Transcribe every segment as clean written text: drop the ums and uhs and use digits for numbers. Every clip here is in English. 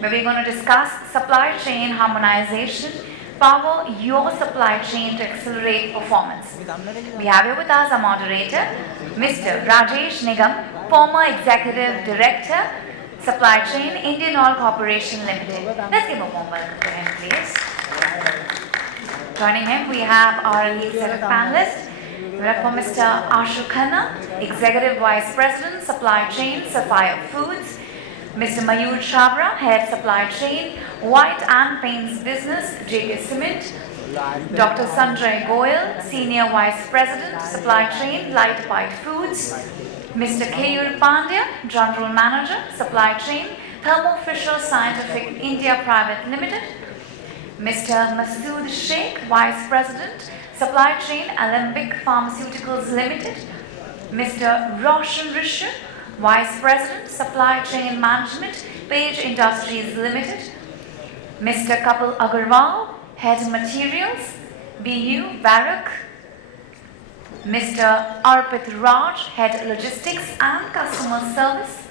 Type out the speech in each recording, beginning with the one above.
where we're going to discuss supply chain harmonization, power your supply chain to accelerate performance. We have here with us a moderator, Mr. Rajesh Nigam, former Executive Director, Supply Chain, Indian Oil Corporation Limited. Let's give a warm welcome to him, please. Joining him, we have our elite set of panelists. We have for Mr. Ashu Khanna, Executive Vice President, Supply Chain, Sapphire Foods. Mr. Mayur Chhabra, Head Supply Chain, White and Paints Business, JK Cement. Dr. Sanjay Goyal, Senior Vice President, Supply Chain, Lite Pipe Foods. Mr. Keyur Pandya, General Manager, Supply Chain, Thermo Scientific India Private Limited. Mr. Masud Shaikh, Vice President, Supply Chain, Alembic Pharmaceuticals Limited. Mr. Raushan Rishu, Vice President, Supply Chain Management, Page Industries Limited. Mr. Kapil Agrawal, Head Materials, BU, Varroc. Mr. Arpit Raj, Head Logistics and Customer Service,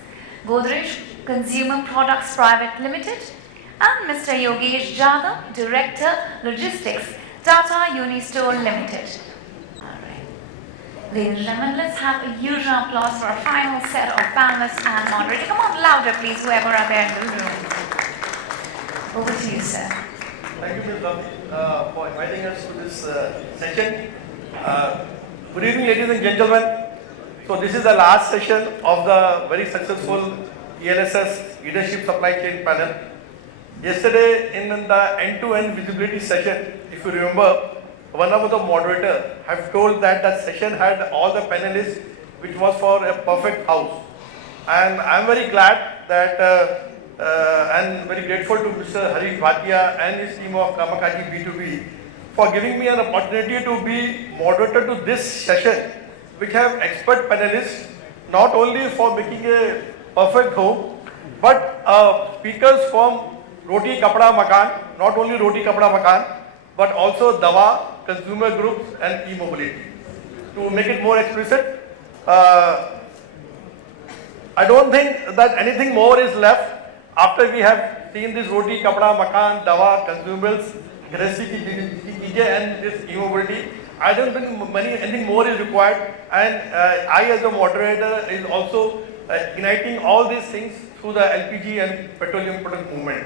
Godrej Consumer Products Private Limited. And Mr. Yogesh Jadhav, Director, Logistics, Tata Unistore Limited. Ladies and gentlemen, let's have a huge applause for our final set of panelists and moderators. Come on, louder please, whoever are there in the room. Over to you, sir. Thank you, Ms. Kapil, for inviting us to this session. Good evening, ladies and gentlemen. So this is the last session of the very successful ELSS Leadership Supply Chain panel. Yesterday, in the end-to-end visibility session, if you remember, one of the moderators have told that the session had all the panelists, which was for a perfect house. And I'm very glad that and very grateful to Mr. Harish Bhatia and his team of Kamakaji B2B for giving me an opportunity to be moderator to this session, which have expert panelists, not only for making a perfect home, but speakers from Roti Kapda Makan, not only Roti Kapda Makan, but also Dawa, consumer groups and e-mobility. To make it more explicit, I don't think that anything more is left after we have seen this Roti, Kapda, Makan, Dawa, consumables, and this e-mobility. I don't think anything more is required, and I as a moderator is also uniting all these things through the LPG and petroleum product movement.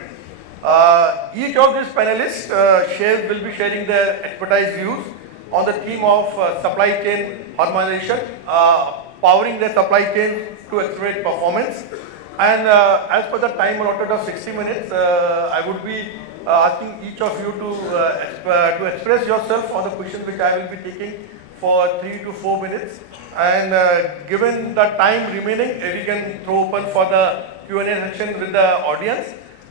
Each of these panelists will be sharing their expertise views on the theme of supply chain harmonization, powering the supply chain to accelerate performance. And as per the time allotted of 60 minutes, I would be asking each of you to express yourself on the question which I will be taking for 3 to 4 minutes. And given the time remaining, we can throw open for the Q&A section with the audience.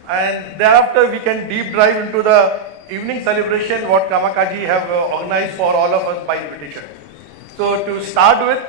And thereafter, we can deep dive into the evening celebration what Kamakaji have organized for all of us by invitation. So to start with,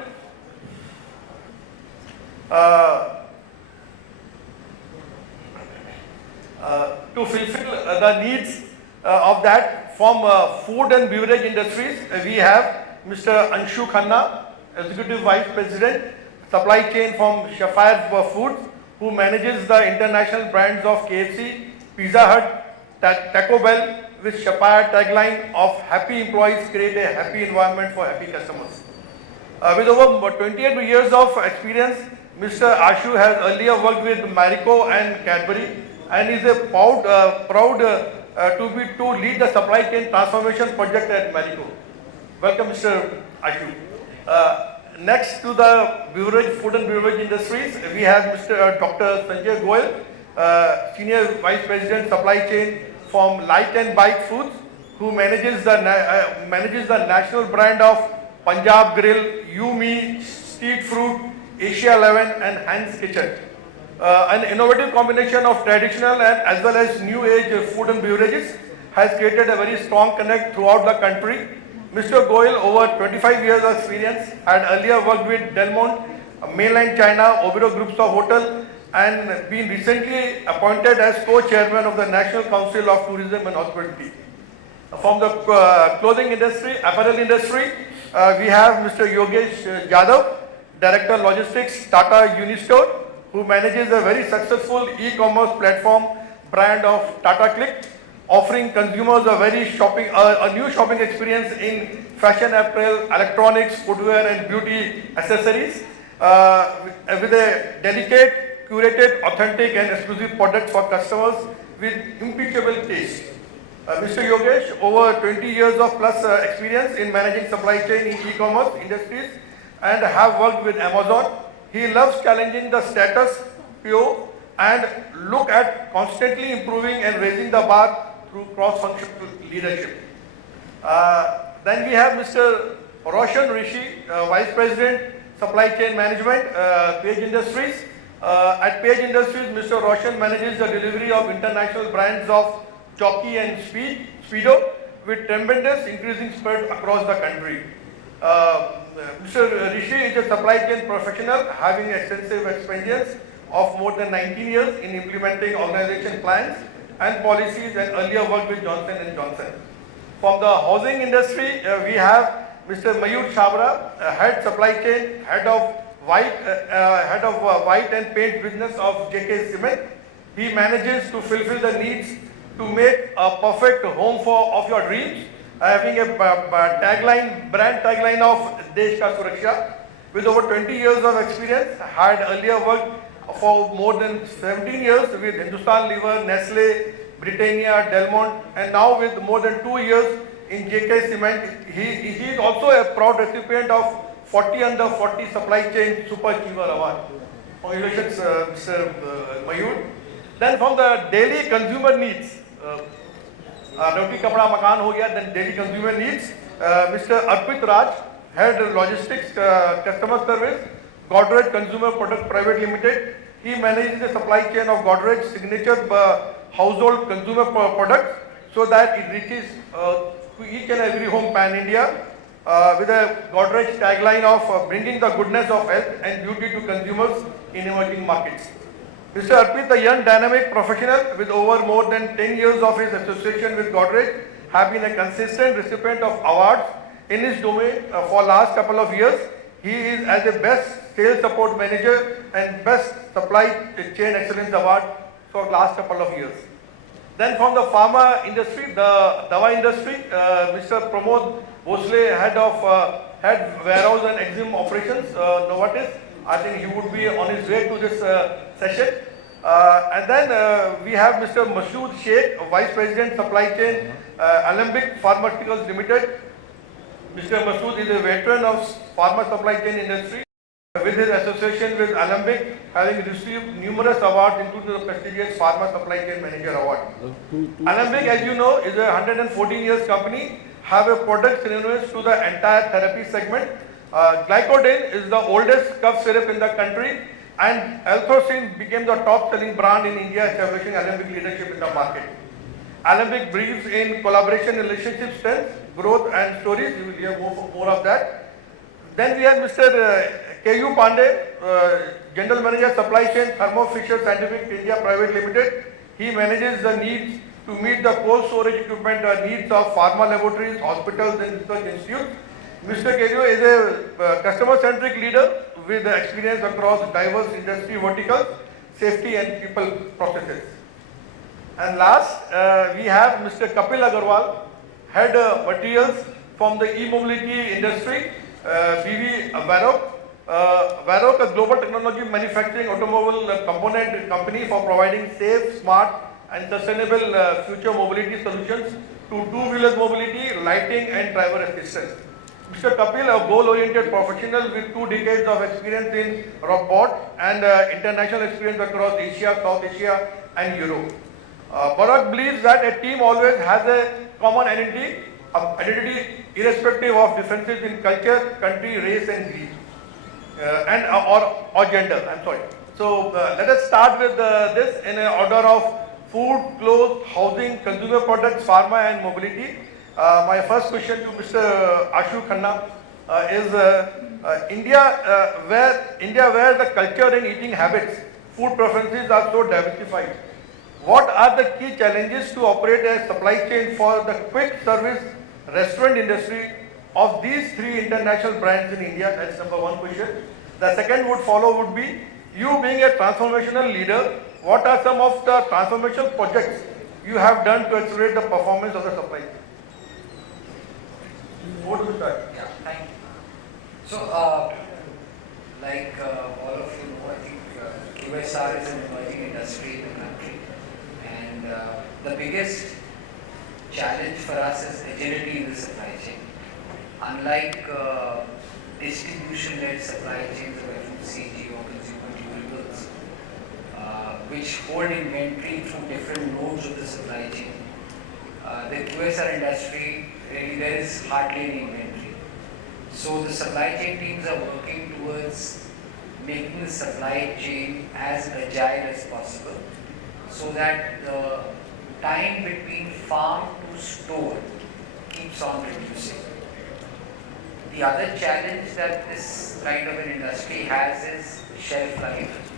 to fulfill the needs of that from food and beverage industries, we have Mr. Ashu Khanna, Executive Vice President, Supply Chain from Sapphire Foods, who manages the international brands of KFC, Pizza Hut, Taco Bell, with Sapphire tagline of happy employees create a happy environment for happy customers. With over 28 years of experience, Mr. Ashu has earlier worked with Marico and Cadbury and is proud to lead the supply chain transformation project at Marico. Welcome, Mr. Ashu. Next to the food and beverage industries, we have Mr. Dr. Sanjay Goyal, Senior Vice President Supply Chain from Lite and Bike Foods, who manages the national brand of Punjab Grill, Yumi, Street Fruit, Asia 11 and Hans Kitchen. An innovative combination of traditional and as well as new age food and beverages has created a very strong connect throughout the country. Mr. Goyal, over 25 years of experience, had earlier worked with Del Monte, mainland China, Oberoi Groups of Hotel, and been recently appointed as co-chairman of the National Council of Tourism and Hospitality. From the clothing industry, apparel industry, we have Mr. Yogesh Jadhav, Director Logistics, Tata Unistore, who manages a very successful e-commerce platform brand of Tata Click, offering consumers a new shopping experience in fashion apparel, electronics, footwear and beauty accessories with a dedicated, curated, authentic and exclusive products for customers with impeccable taste. Mr. Yogesh, over 20 years of plus experience in managing supply chain in e-commerce industries and have worked with Amazon. He loves challenging the status quo and look at constantly improving and raising the bar through cross-functional leadership. Then we have Mr. Raushan Rishi, Vice President, Supply Chain Management, Page Industries. At Page Industries, Mr. Raushan manages the delivery of international brands of Jockey and Speedo with tremendous increasing spread across the country. Mr. Rishi is a supply chain professional having extensive experience of more than 19 years in implementing organization plans and policies and earlier worked with Johnson & Johnson. From the housing industry, we have Mr. Mayur, Chhabra, head supply chain, head of white and paint business of JK Cement. He manages to fulfill the needs to make a perfect home of your dreams, having a brand tagline of Desh Ka Suraksha. With over 20 years of experience, had earlier worked for more than 17 years with Hindustan Lever, Nestle, Britannia, Delmont, and now with more than 2 years in JK Cement. He is also a proud recipient of 40 under 40 supply chain super achiever award. Congratulations, Mr. Mayur. Then from the daily consumer needs, roti kapda makan ho gaya, then daily consumer needs, Mr. Arpit Raj, head logistics customer service, Godrej Consumer Product Private Limited. He manages the supply chain of Godrej signature household consumer products so that it reaches to each and every home pan-India with a Godrej tagline of bringing the goodness of health and beauty to consumers in emerging markets. Mr. Arpit, a young dynamic professional with over more than 10 years of his association with Godrej, have been a consistent recipient of awards in his domain for last couple of years. He is as the best sales support manager and best supply chain excellence award for last couple of years. Then from the pharma industry, the Dawa industry, Mr. Pramod Bhosle, head warehouse and exim operations, Novartis. I think he would be on his way to this session. And then we have Mr. Masud Shaikh, Vice President Supply Chain, Alembic Pharmaceuticals Limited. Mr. Masud is a veteran of pharma supply chain industry with his association with Alembic, having received numerous awards including the prestigious Pharma Supply Chain Manager Award. Alembic, as you know, is a 114 years company, have a product synonymous to the entire therapy segment. Glycodane is the oldest cough syrup in the country, and Althrocin became the top selling brand in India, establishing Alembic leadership in the market. Alembic believes in collaboration, relationship strength, growth and stories. You will hear more of that. Then we have Mr. Keyur General Manager Supply Chain, Thermo Fisher Scientific India Private Limited. He manages the needs to meet the cold storage equipment needs of pharma laboratories, hospitals and research institutes. Mr. Keyur is a customer-centric leader with experience across diverse industry verticals, safety and people processes. And last, we have Mr. Kapil Agrawal, head materials from the e-mobility industry, BV Varroc. Varroc, a global technology manufacturing automobile component company for providing safe, smart and sustainable future mobility solutions to two-wheeler mobility, lighting and driver assistance. Mr. Kapil, a goal-oriented professional with 2 decades of experience in robot and international experience across Asia, South Asia and Europe. Varroc believes that a team always has a common identity irrespective of differences in culture, country, race and creed. Or gender, I'm sorry. So let us start with this in an order of food, clothes, housing, consumer products, pharma and mobility. My first question to Mr. Ashu Khanna is India, where the culture and eating habits, food preferences are so diversified. What are the key challenges to operate a supply chain for the quick service restaurant industry of these 3 international brands in India? That's number 1 question. The second would be, you being a transformational leader, what are some of the transformational projects you have done to accelerate the performance of the supply chain? What do you start? Yeah, thank you. So, like all of you know, I think QSR is an emerging industry in the country, and the biggest challenge for us is agility in the supply chain. Unlike distribution-led supply chains of FMCG or consumer durables, which hold inventory through different nodes of the supply chain, the QSR industry, really there is hardly any inventory. So the supply chain teams are working towards making the supply chain as agile as possible, so that the time between farm to store keeps on reducing. The other challenge that this kind of an industry has is shelf life.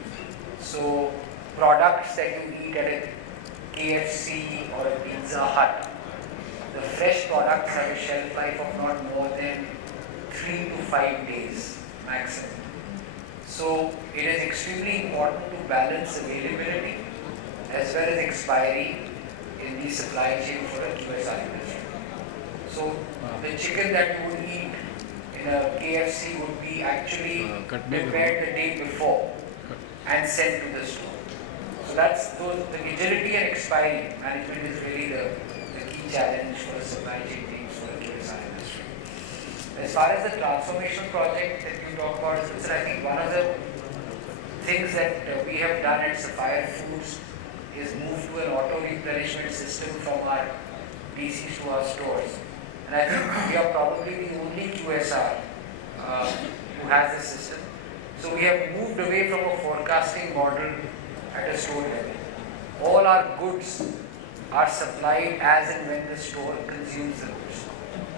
So products that you eat at a KFC or a Pizza Hut, the fresh products have a shelf life of not more than 3 to 5 days maximum. So it is extremely important to balance availability as well as expiry in the supply chain for a QSR industry. So the chicken that you would eat in a KFC would be actually prepared the day before and sent to the store. So that's the agility and expiry management is really the key challenge for the supply chain teams for the QSR industry. As far as the transformation project that you talk about is concerned, I think one of the things that we have done at Sapphire Foods is move to an auto replenishment system from our DCs to our stores. And I think we are probably the only QSR who has this system. So we have moved away from a forecasting model at a store level. All our goods are supplied as and when the store consumes the goods.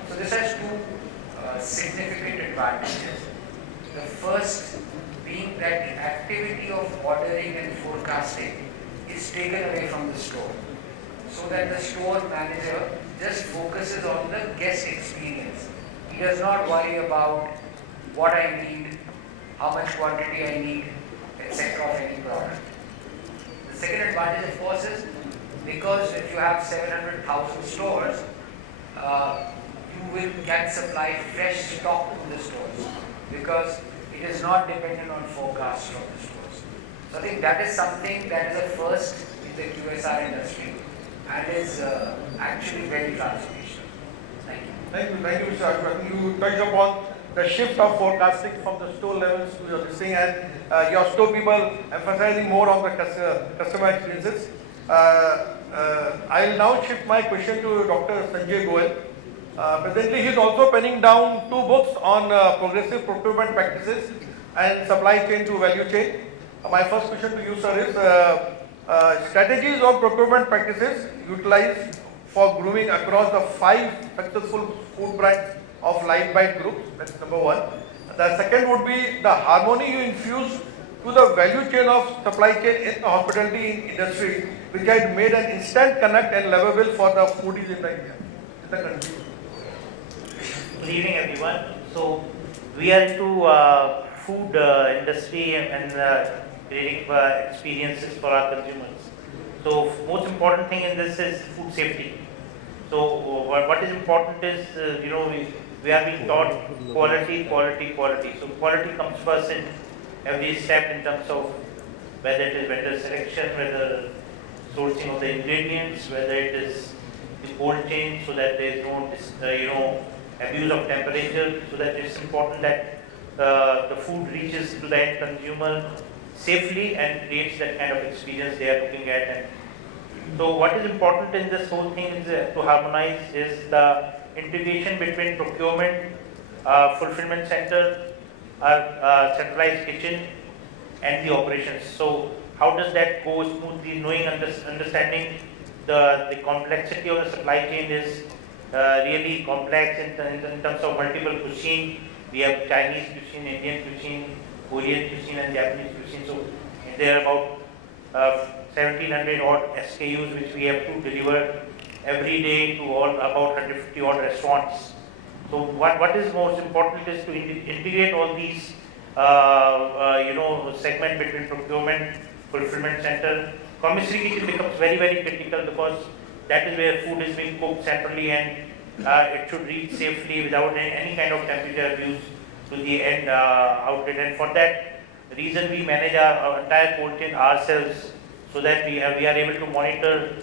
So this has two significant advantages. The first being that the activity of ordering and forecasting is taken away from the store, so that the store manager just focuses on the guest experience. He does not worry about what I need, how much quantity I need, etc. of any product. The second advantage, of course, is because if you have 700,000 stores, you can supply fresh stock to the stores because it is not dependent on forecasts from the stores. So I think that is something that is a first in the QSR industry and is actually very transformational. Thank you. Thank you, Mr. Ashu. You touched upon the shift of forecasting from the store levels to your listing and your store people emphasizing more on the customer experiences. I'll now shift my question to Dr. Sanjay Goyal. Presently, he is also penning down 2 books on progressive procurement practices and supply chain to value chain. My first question to you, sir, is strategies of procurement practices utilized for grooming across the 5 successful food brands of Lite group. That's number 1. The second would be the harmony you infuse to the value chain of supply chain in the hospitality industry, which had made an instant connect and lovable for the foodies in the country. Good evening, everyone. So we are into food industry and creating experiences for our consumers. So most important thing in this is food safety. So what is important is we are being taught quality. So quality comes first in every step in terms of whether it is vendor selection, whether sourcing of the ingredients, whether it is the cold chain, so that there is no abuse of temperature, so that it's important that the food reaches to the end consumer safely and creates that kind of experience they are looking at. And so what is important in this whole thing is to harmonize is the integration between procurement, fulfillment center, centralized kitchen and the operations. So how does that go smoothly, knowing, understanding the complexity of the supply chain is really complex in terms of multiple cuisine. We have Chinese cuisine, Indian cuisine, Korean cuisine and Japanese cuisine. So there are about 1700 odd SKUs which we have to deliver every day to all about 150 odd restaurants. So what is most important is to integrate all these segment between procurement, fulfillment center. Commissary kitchen becomes very, very critical because that is where food is being cooked centrally and it should reach safely without any kind of temperature abuse to the end outlet. And for that reason, we manage our entire cold chain ourselves so that we are able to monitor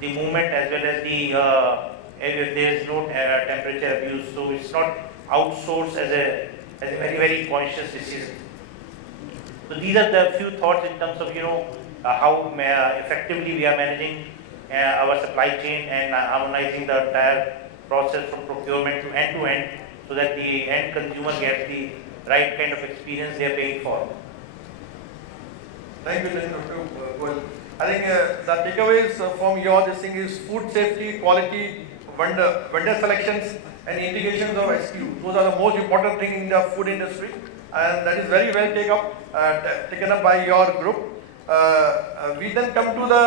the movement as well as the if there is no temperature abuse. So it's not outsourced as a very, very conscious decision. So these are the few thoughts in terms of how effectively we are managing our supply chain and harmonizing the entire process from procurement to end so that the end consumer gets the right kind of experience they are paying for. Thank you, Dr. Goyal. I think the takeaways from your this thing is food safety, quality, vendor selections and integrations of SKU. Those are the most important thing in the food industry, and that is very well taken up by your group. We then come to the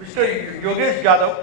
Mr. Yogesh Jadhav.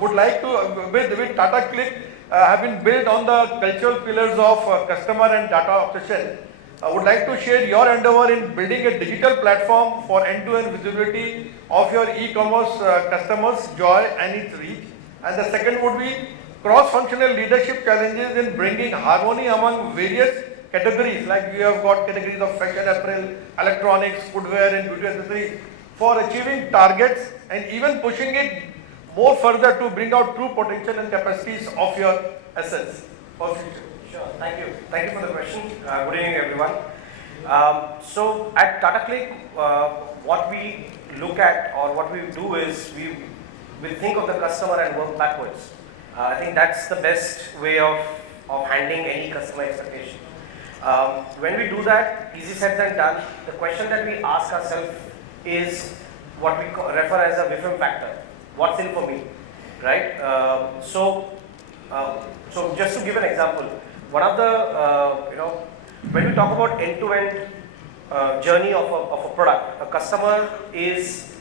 Would like to with Tata Click have been built on the cultural pillars of customer and data obsession. I would like to share your endeavor in building a digital platform for end-to-end visibility of your e-commerce customers' joy and its reach. And the second would be cross-functional leadership challenges in bringing harmony among various categories, like we have got categories of fashion, apparel, electronics, footwear and beauty accessories, for achieving targets and even pushing it more further to bring out true potential and capacities of your assets for future. Sure, thank you. Thank you for the question. Good evening, everyone. So at Tata Click, what we look at or what we do is we think of the customer and work backwards. I think that's the best way of handling any customer expectation. When we do that, easy said than done. The question that we ask ourselves is what we refer as a WIFM factor. What's in for me, right? So just to give an example, one of the when we talk about end-to-end journey of a product, a customer is,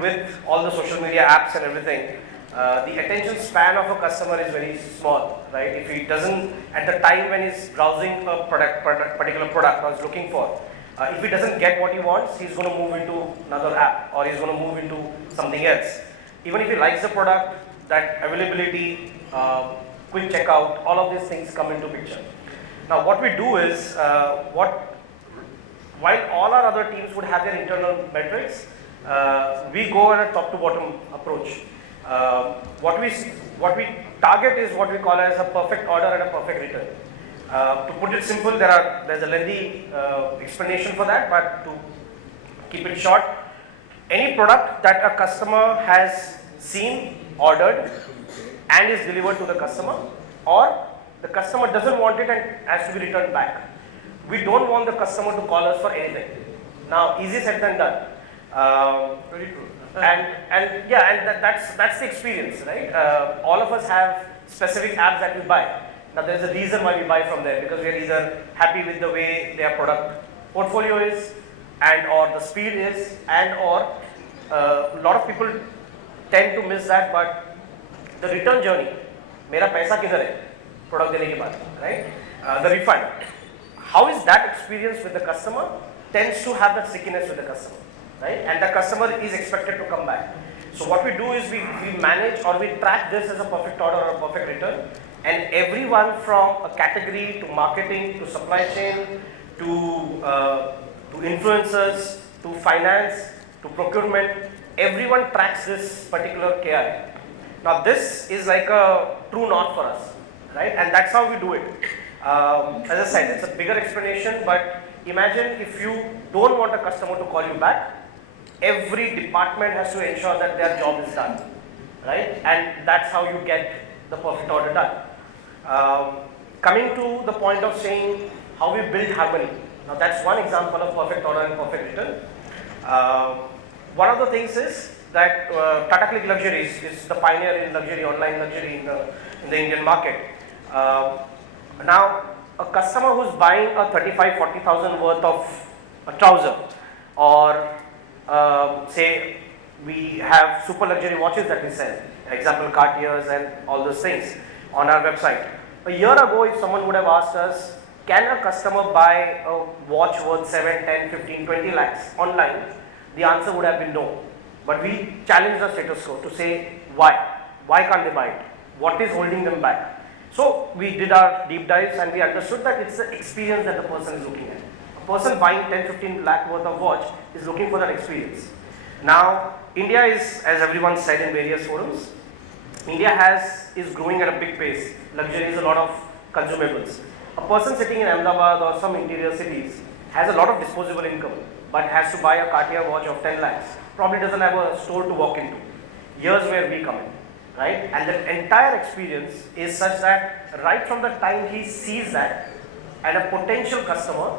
with all the social media apps and everything, the attention span of a customer is very small, right? If he doesn't, at the time when he's browsing a particular product or is looking for, if he doesn't get what he wants, he's going to move into another app or he's going to move into something else. Even if he likes the product, that availability, quick checkout, all of these things come into picture. Now what we do is, while all our other teams would have their internal metrics, we go on a top to bottom approach. What we target is what we call as a perfect order and a perfect return. To put it simple, there's a lengthy explanation for that, but to keep it short, any product that a customer has seen, ordered and is delivered to the customer, or the customer doesn't want it and has to be returned back. We don't want the customer to call us for anything. Now, easy said than done. Very true. And that's the experience, right? All of us have specific apps that we buy. Now, there's a reason why we buy from there, because we are either happy with the way their product portfolio is, and or the speed is, and or a lot of people tend to miss that, but the return journey, मेरा पैसा किधर है product देने के बाद, right? The refund. How is that experience with the customer? Tends to have that stickiness with the customer, right? And the customer is expected to come back. So what we do is we manage or we track this as a perfect order or a perfect return, and everyone from a category to marketing to supply chain to influencers to finance to procurement, everyone tracks this particular KRI. Now this is like a true north for us, right? And that's how we do it. As I said, it's a bigger explanation, but imagine if you don't want a customer to call you back, every department has to ensure that their job is done, right? And that's how you get the perfect order done. Coming to the point of saying how we build harmony. Now that's one example of perfect order and perfect return. One of the things is that Tata Click Luxuries is the pioneer in luxury, online luxury in the Indian market. Now, a customer who's buying a 35,000-40,000 worth of a trouser, or say we have super luxury watches that we sell, example Cartiers and all those things on our website. A year ago, if someone would have asked us, can a customer buy a watch worth 7, 10, 15, 20 lakhs online? The answer would have been no. But we challenged the status quo to say why? Why can't they buy it? What is holding them back? So we did our deep dives and we understood that it's the experience that the person is looking at. A person buying 10, 15 lakh worth of watch is looking for that experience. Now, India is, as everyone said in various forums, India is growing at a big pace. Luxury is a lot of consumables. A person sitting in Ahmedabad or some interior cities has a lot of disposable income, but has to buy a Cartier watch of 10 lakhs. Probably doesn't have a store to walk into. Here's where we come in, right? And the entire experience is such that right from the time he sees that, and a potential customer,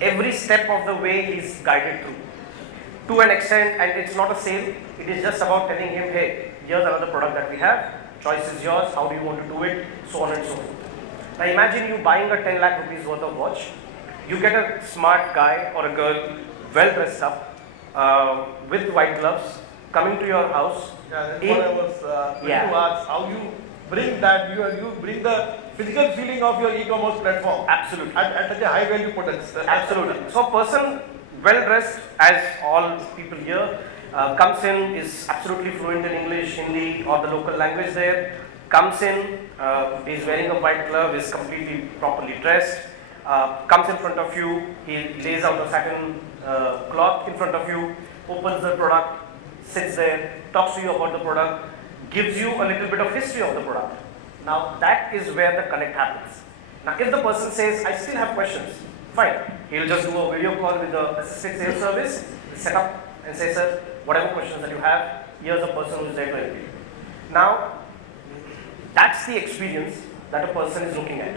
every step of the way he's guided through. To an extent, and it's not a sale, it is just about telling him, hey, here's another product that we have, choice is yours, how do you want to do it, so on and so forth. Now imagine you buying a 10 lakh rupees worth of watch, you get a smart guy or a girl, well dressed up, with white gloves, coming to your house. Yeah, that's what I was going to ask, how you bring that, you bring the physical feeling of your e-commerce platform. Absolutely. At such a high value products. Absolutely. So a person well dressed, as all people here, comes in, is absolutely fluent in English, Hindi or the local language there, comes in, is wearing a white glove, is completely properly dressed, comes in front of you, he lays out a satin cloth in front of you, opens the product, sits there, talks to you about the product, gives you a little bit of history of the product. Now that is where the connect happens. Now if the person says, I still have questions, fine. He'll just do a video call with the assisted sales service, set up and say, sir, whatever questions that you have, here's a person who's there to help you. Now, that's the experience that a person is looking at.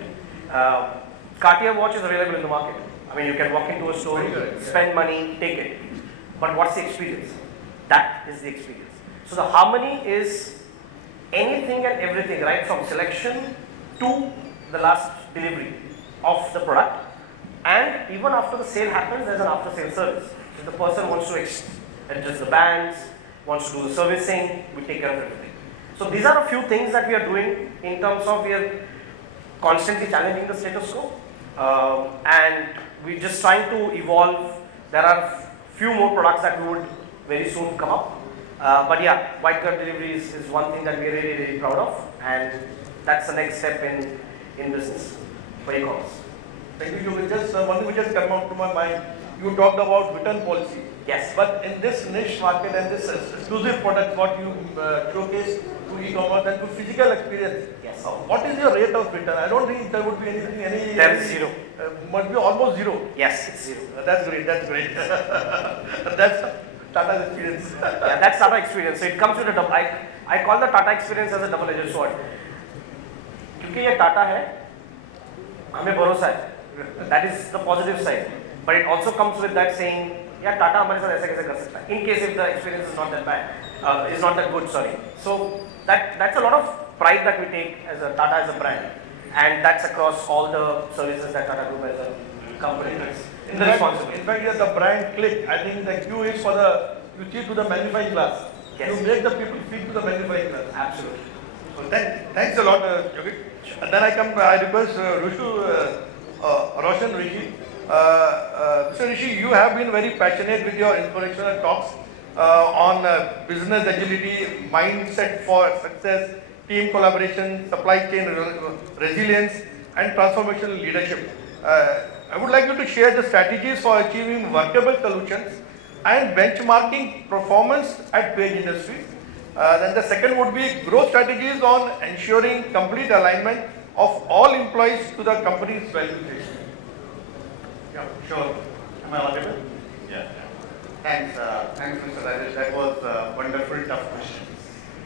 Cartier watch is available in the market. I mean, you can walk into a store, spend money, take it. But what's the experience? That is the experience. So the harmony is anything and everything, right from selection to the last delivery of the product. And even after the sale happens, there's an after sale service. If the person wants to adjust the bands, wants to do the servicing, we take care of everything. So these are a few things that we are doing in terms of we are constantly challenging the status quo, and we're just trying to evolve. There are few more products that we would very soon come up, but yeah, white glove deliveries is one thing that we are really, really proud of, and that's the next step in business for e-commerce. Thank you. Just one thing which has come up to my mind. You talked about return policy. Yes. But in this niche market and this exclusive product, what you showcase to e-commerce and to physical experience. Yes. What is your rate of return? I don't think there would be anything. There is zero. Must be almost zero. Yes, it's zero. That's great. That's great. That's Tata's experience. Yeah, that's Tata experience. So it comes with a double. I call the Tata experience as a double-edged sword. क्योंकि ये Tata है, हमें भरोसा है. That is the positive side. But it also comes with that saying, yeah, Tata हमारे साथ ऐसा कैसे कर सकता है? In case if the experience is not that bad, is not that good, sorry. So that's a lot of pride that we take as a Tata as a brand, and that's across all the services that Tata Group as a company is responsible. In fact, the brand click. I think the cue is for you see to the magnifying glass. Yes. You make the people feel to the magnifying glass. Absolutely. So thanks a lot, Yogesh. And then I request Rishu, Raushan, Rishi. Mr. Rishi, you have been very passionate with your inspirational talks on business agility, mindset for success, team collaboration, supply chain resilience, and transformational leadership. I would like you to share the strategies for achieving workable solutions and benchmarking performance at Page Industries. Then the second would be growth strategies on ensuring complete alignment of all employees to the company's value creation. Yeah, sure. Am I audible? Yeah. Thanks, Mr. Rajesh. That was wonderful, tough questions.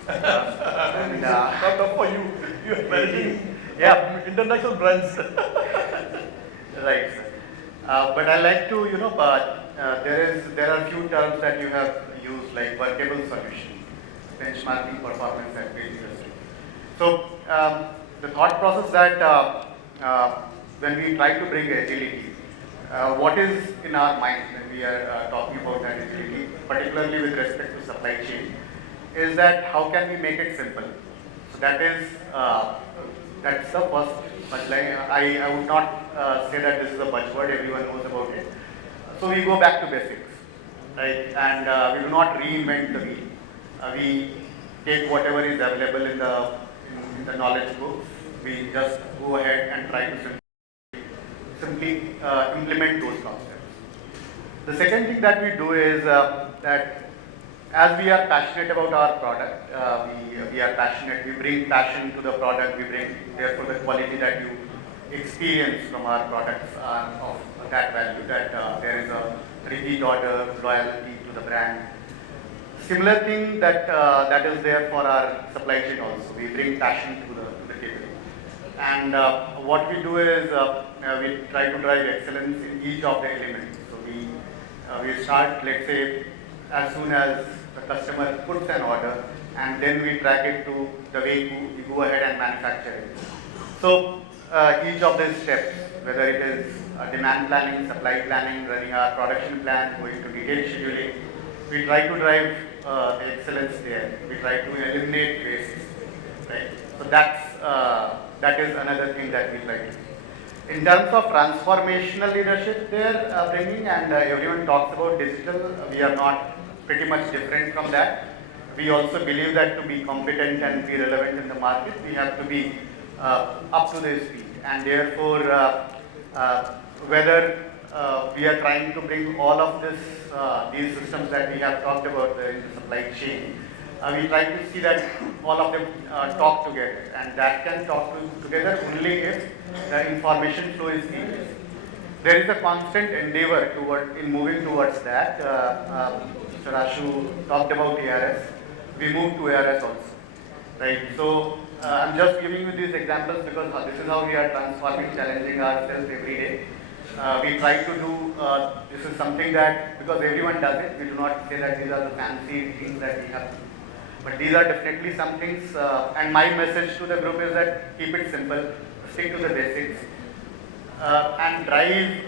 Not tough for you. You are managing international brands. Right. But I like to, there are few terms that you have used like workable solution, benchmarking performance at Page Industries. So the thought process that when we try to bring agility, what is in our mind when we are talking about that agility, particularly with respect to supply chain, is that how can we make it simple? So that is That's the first punchline. I would not say that this is a buzzword, everyone knows about it. So we go back to basics, right? And we do not reinvent the wheel. We take whatever is available in the knowledge books. We just go ahead and try to simply implement those concepts. The second thing that we do is that as we are passionate about our product, we are passionate, we bring passion to the product, we bring therefore the quality that you experience from our products of that value, that there is a repeat order, loyalty to the brand. Similar thing that is there for our supply chain also. We bring passion to the table. And what we do is we try to drive excellence in each of the elements. So we start, let's say, as soon as the customer puts an order, and then we track it to the way we go ahead and manufacture it. So each of these steps, whether it is demand planning, supply planning, running our production plan, going to detailed scheduling, we try to drive the excellence there. We try to eliminate waste. Right? So that is another thing that we try to do. In terms of transformational leadership there bringing, and everyone talks about digital, we are not pretty much different from that. We also believe that to be competent and be relevant in the market, we have to be up to the speed. And therefore, whether we are trying to bring all of these systems that we have talked about in the supply chain, we try to see that all of them talk together, and that can talk together only if the information flow is seamless. There is a constant endeavor in moving towards that. Mr. Ashu talked about ARS. We moved to ARS also, right? So I'm just giving you these examples because this is how we are transforming, challenging ourselves every day. We try to do, this is something that, because everyone does it, we do not say that these are the fancy things that we have to do. But these are definitely some things, and my message to the group is that keep it simple, stick to the basics, and drive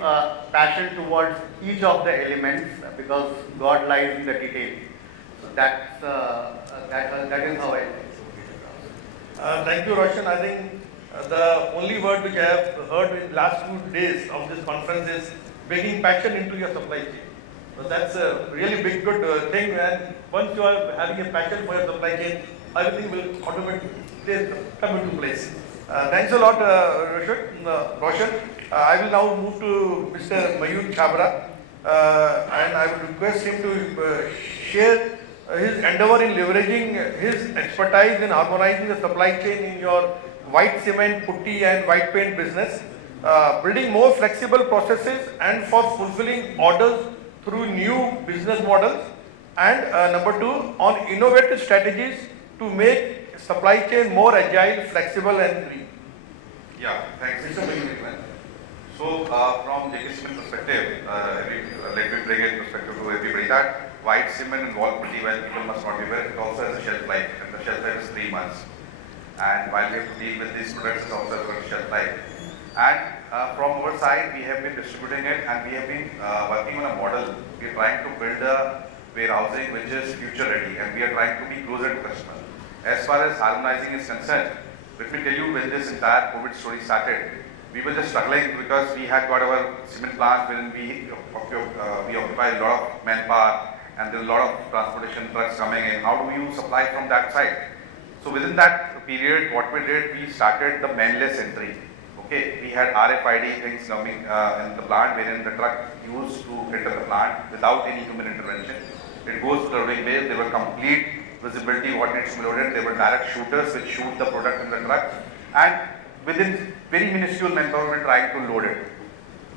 passion towards each of the elements because God lies in the detail. So that is how I think. Thank you, Raushan. I think the only word which I have heard in the last 2 days of this conference is bringing passion into your supply chain. So that's a really big good thing, and once you are having a passion for your supply chain, everything will automatically come into place. Thanks a lot, Raushan. I will now move to Mr. Mayur Chhabra, and I would request him to share his endeavor in leveraging his expertise in harmonizing the supply chain in your white cement, putty and white paint business, building more flexible processes and for fulfilling orders through new business models, and number 2, on innovative strategies to make supply chain more agile, flexible and green. Yeah, thanks. So from JK Cement perspective, let me bring in perspective to everybody that white cement and wall putty, well, people must not be aware, it also has a shelf life, and the shelf life is 3 months. And while we have to deal with these products, it also has a shelf life. And from our side, we have been distributing it, and we have been working on a model. We are trying to build a warehousing which is future ready, and we are trying to be closer to customer. As far as harmonizing is concerned, let me tell you, when this entire COVID story started, we were just struggling because we had got our cement plant wherein we occupy a lot of manpower, and there are a lot of transportation trucks coming in. How do you supply from that side? So within that period, what we did, we started the manless entry. Okay, we had RFID things coming in the plant, wherein the truck used to enter the plant without any human intervention. It goes to the loading bay. There were complete visibility what needs to be loaded. There were direct shooters which shoot the product in the truck, and within very minuscule manpower, we were trying to load it.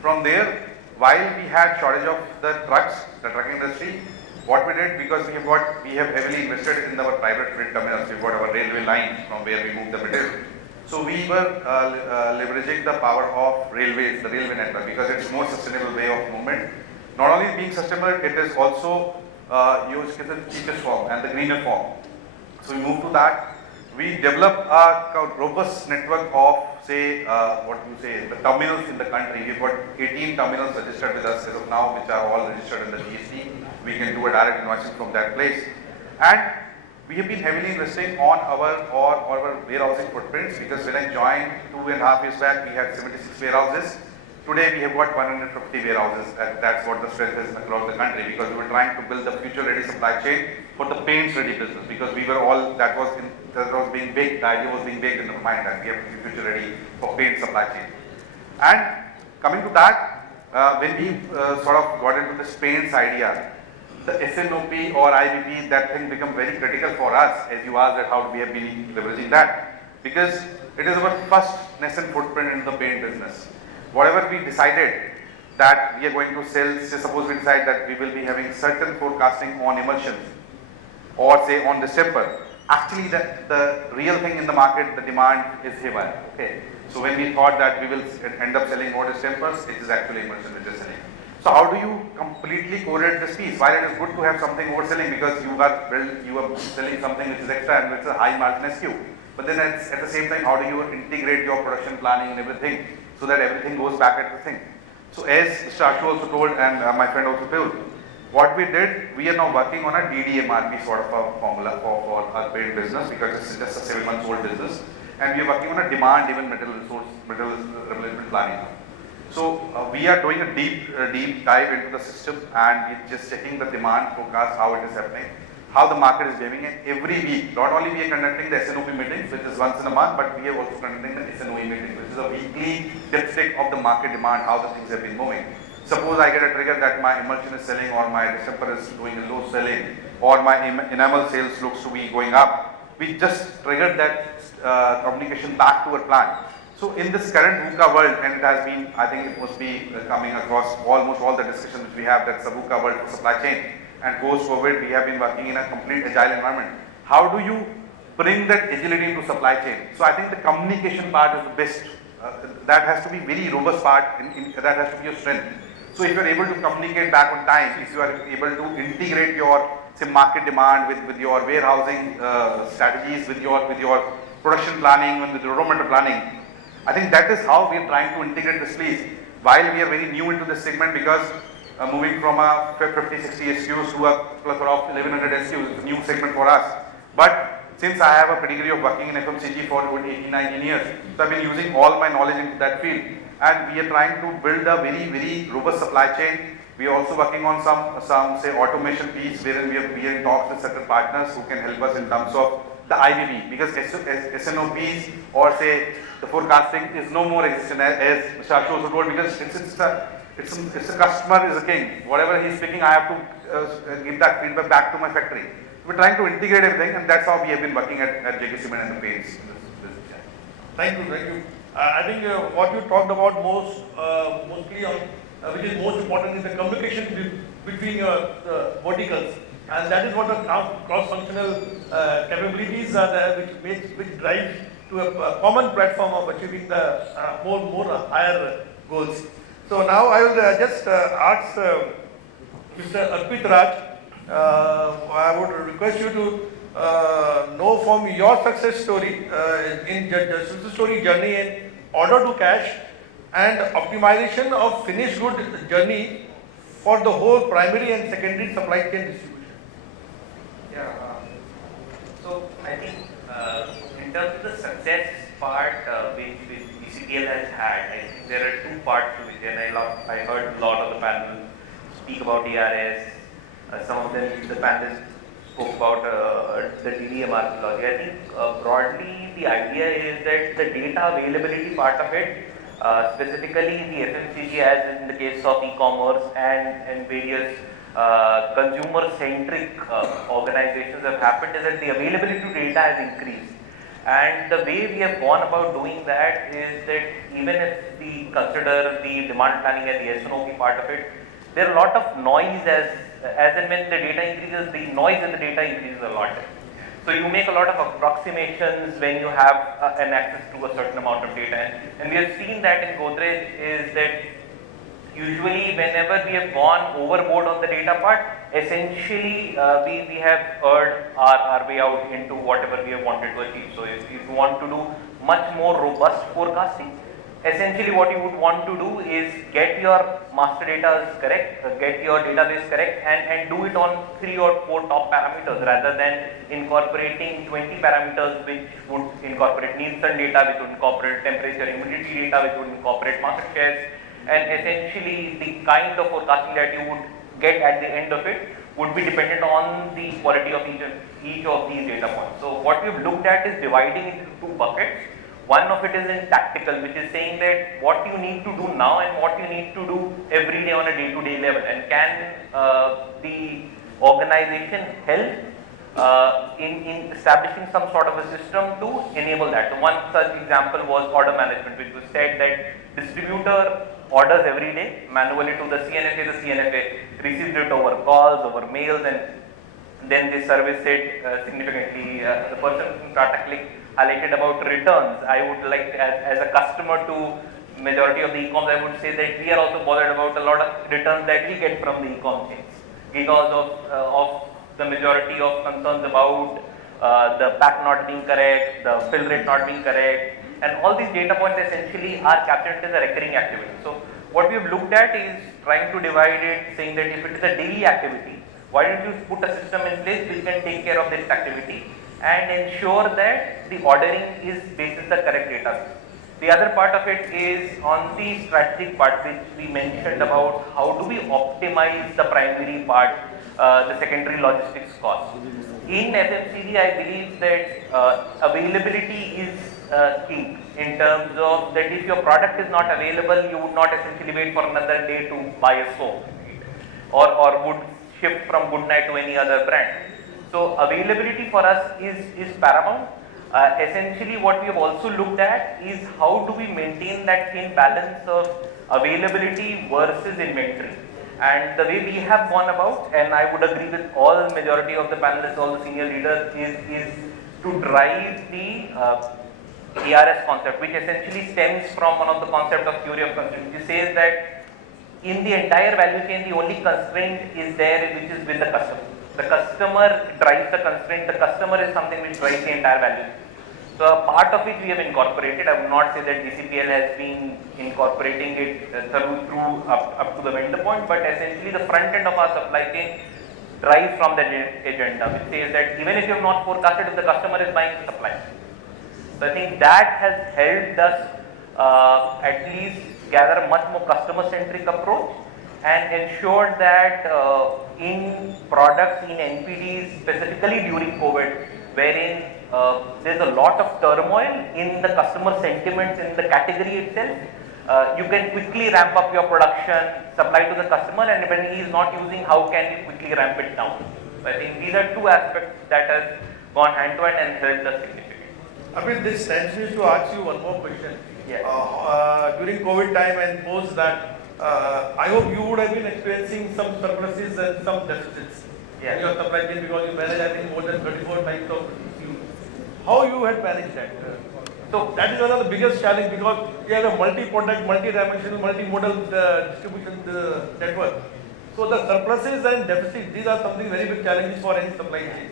From there, while we had shortage of the trucks, the trucking industry, what we did, because we have heavily invested in our private freight terminals. We've got our railway lines from where we move the material. So we were leveraging the power of railways, the railway network, because it's more sustainable way of movement. Not only being sustainable, it is also used in the cheapest form and the greener form. So we moved to that. We developed a robust network of, say, the terminals in the country. We've got 18 terminals registered with us as of now, which are all registered in the GST. We can do a direct invoicing from that place. And We have been heavily investing on our warehousing footprints, because when I joined 2.5 years back, we had 76 warehouses. Today we have got 150 warehouses, and that's what the strength is across the country, because we were trying to build the future-ready supply chain for the paints-ready business, because we were all, that was being baked, the idea was being baked in the mind that we have to be future-ready for paint supply chain. And coming to that, when we sort of got into this paints idea, the SNOP or IBP, that thing become very critical for us, as you asked that how we have been leveraging that, because it is our first nascent footprint in the paint business. Whatever we decided that we are going to sell, say suppose we decide that we will be having certain forecasting on emulsions or say on distemper, actually the real thing in the market, the demand is haywire. Okay. So when we thought that we will end up selling more distempers, it is actually emulsion which is selling. So how do you completely correlate this piece? While it is good to have something overselling, because you are selling something which is extra and which is a high margin SKU, but then at the same time, how do you integrate your production planning and everything so that everything goes back at the thing? So as Mr. Ashu also told, and my friend also told, what we did, we are now working on a DDMRP sort of a formula for our paint business, because it's just a 7 months old business, and we are working on a demand even material replenishment planning. So we are doing a deep dive into the system, and we're just checking the demand forecast, how it is happening, how the market is behaving, and every week, not only we are conducting the SNOP meetings, which is once in a month, but we are also conducting the SNOE meeting, which is a weekly dipstick of the market demand, how the things have been moving. Suppose I get a trigger that my emulsion is selling, or my distemper is doing a low selling, or my enamel sales looks to be going up. We just triggered that communication back to our plant. So in this current VUCA world, and it has been, I think it must be coming across almost all the discussions which we have, that's a VUCA world for supply chain. And post-COVID, we have been working in a complete agile environment. How do you bring that agility into supply chain? So I think the communication part is the best. That has to be very robust part, that has to be your strength. So if you are able to communicate back on time, if you are able to integrate your say market demand with your warehousing strategies, with your production planning, and with your raw material planning, I think that is how we are trying to integrate this piece. While we are very new into this segment, because moving from a 50-60 SKUs to a plethora of 1100 SKUs is a new segment for us. But since I have a pedigree of working in FMCG for over 18-19 years, so I've been using all my knowledge into that field, and we are trying to build a very robust supply chain. We are also working on some say automation piece, wherein we are in talks with certain partners who can help us in terms of the IBB, because SNOPs or say the forecasting is no more existent, as Mr. Ashu also told, because it's a customer is a king. Whatever he is speaking, I have to give that feedback back to my factory. We're trying to integrate everything, and that's how we have been working at JK Cement and the paints. Thank you. I think what you talked about mostly on, which is most important, is the communication between the verticals, and that is what the cross-functional capabilities are there, which drive to a common platform of achieving the more higher goals. So now I will just ask Mr. Arpit Raj. I would request you to know from your success story in the success story journey in order to cash and optimization of finished good journey for the whole primary and secondary supply chain distribution. Yeah. So I think in terms of the success part which ECPL has had, I think there are two parts to it, and I heard a lot of the panel speak about DRS. Some of them, the panelists spoke about the DDMRP logic. I think broadly the idea is that the data availability part of it, specifically in the FMCG, as in the case of e-commerce and various consumer-centric organizations have happened, is that the availability to data has increased. And the way we have gone about doing that is that even if we consider the demand planning and the SNOP part of it, there are a lot of noise as and when the data increases, the noise in the data increases a lot. So you make a lot of approximations when you have an access to a certain amount of data. And we have seen that in Godrej is that usually whenever we have gone overboard on the data part, essentially we have earned our way out into whatever we have wanted to achieve. So if you want to do much more robust forecasting, essentially what you would want to do is get your master data correct, get your database correct, and do it on 3 or 4 top parameters rather than incorporating 20 parameters which would incorporate Nielsen data, which would incorporate temperature, humidity data, which would incorporate market shares, and essentially the kind of forecasting that you would get at the end of it would be dependent on the quality of each of these data points. So what we've looked at is dividing it into 2 buckets. One of it is in tactical, which is saying that what you need to do now and what you need to do every day on a day-to-day level, and can the organization help in establishing some sort of a system to enable that. So one such example was order management, which was said that distributor orders every day manually to the CNFA receives it over calls, over mails, and then they service it significantly. The person from Tata Click highlighted about returns. I would like, as a customer to majority of the e-coms, I would say that we are also bothered about a lot of returns that we get from the e-com chains because of the majority of concerns about the pack not being correct, the fill rate not being correct, and all these data points essentially are captured as a recurring activity. So what we have looked at is trying to divide it, saying that if it is a daily activity, why don't you put a system in place which can take care of this activity and ensure that the ordering is based on the correct data. The other part of it is on the strategic part, which we mentioned about how do we optimize the primary part, the secondary logistics cost. In FMCG, I believe that availability is king, in terms of that if your product is not available, you would not essentially wait for another day to buy a soap, or would shift from Goodnight to any other brand. So availability for us is paramount. Essentially what we have also looked at is how do we maintain that thin balance of availability versus inventory. And the way we have gone about, and I would agree with all majority of the panelists, all the senior leaders, is to drive the ARS concept, which essentially stems from one of the concept of theory of constraint, which says that in the entire value chain, the only constraint is there, which is with the customer. The customer drives the constraint, the customer is something which drives the entire value. So a part of it we have incorporated. I would not say that GCPL has been incorporating it through up to the vendor point, but essentially the front end of our supply chain drives from that agenda, which says that even if you have not forecasted, if the customer is buying, supply. So I think that has helped us at least gather a much more customer-centric approach and ensure that in products, in NPDs, specifically during COVID, wherein there's a lot of turmoil in the customer sentiments in the category itself, you can quickly ramp up your production, supply to the customer, and when he is not using, how can you quickly ramp it down? So I think these are 2 aspects that has gone hand to hand and helped us significantly. Arpit, this tends me to ask you one more question. Yeah. During COVID time and post that, I hope you would have been experiencing some surpluses and some deficits in your supply chain, because you manage, I think, more than 34 types of SKUs. How you had managed that? So that is one of the biggest challenge, because you have a multi-product, multi-dimensional, multi-modal distribution network. So the surpluses and deficits, these are something very big challenges for any supply chain.